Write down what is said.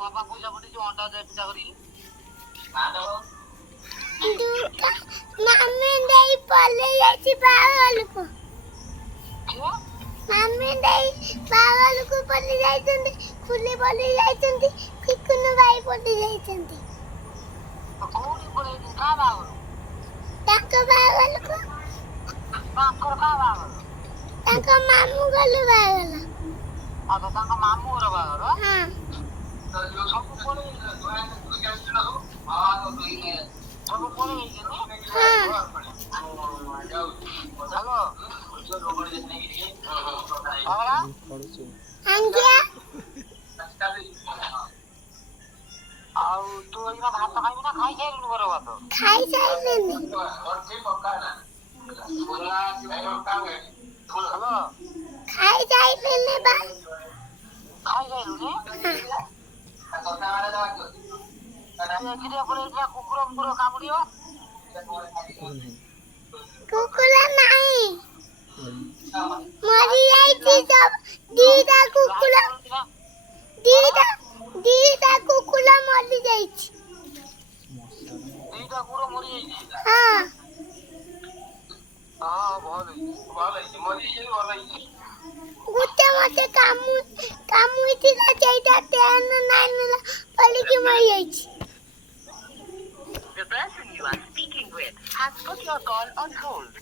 ବାପା ପଇସା ପଠେଇଛି ଅଣ୍ଡା ଦେ ପିଠା କରିକି। ମାମି ଦେଇ ପଳେଇ ଯାଇଛି ବାହାଘରକୁ। ମାମି ଦେଇ ବାହାଘରକୁ ପଳେଇ ଯାଇଛନ୍ତି। ଖୁଲି ପଳେଇ ଯାଇଛନ୍ତି। ପିକୁନୁ ଭାଇ ପଳେଇ ଯାଇଛନ୍ତି। କୋଉଠି ପଳେଇଛି? କାହା ବାହାଘର? ତାଙ୍କ ବାହାଘରକୁ। ତାଙ୍କର କାହା ବାହାଘର? ତାଙ୍କ ମାମୁଁ ଗଲୁ ବାହାଘର। ଆଉ ତାଙ୍କ ମାମୁଁ ଘର ବାହାଘର? ହଁ। ସବୁ ପଳେଇ ସବୁ ପଳେଇ ଯାଇଛନ୍ତି? ହଁ। ହ୍ୟାଲୋ। ଆଜ୍ଞା। ଆଉ ତୁ ଏଇନା ଭାତ ଖାଇବୁ ନା ଖାଇସାରିଲୁଣି ଘର ଭାତ? ଖାଇସାରିଲିନି। ହ୍ୟାଲୋ। ଖାଇସାରିଲିନି ବା। ଖାଇସାରିଲୁଣି? କୁକୁର ମୁକୁର କାମୁଡିବ। କୁକୁର ନାହିଁ। ମରି ଯାଇଛି ସବୁ। ଦିଟା କୁକୁର ମରି ଯାଇଛି। ଦିଟା କୁକୁର ମରିଯାଇଛି? ହଁ। ହଁ ଭଲ ହେଇଛି ମରିଯାଇଛି ଭଲ ହେଇଛି। ଗୋଟେ ମତେ କାମୁଡ଼ିଥିଲା ସେଇଟା 10-9 ପଳିକି ମରିଯାଇଛି। The person you are speaking with has put your call on hold.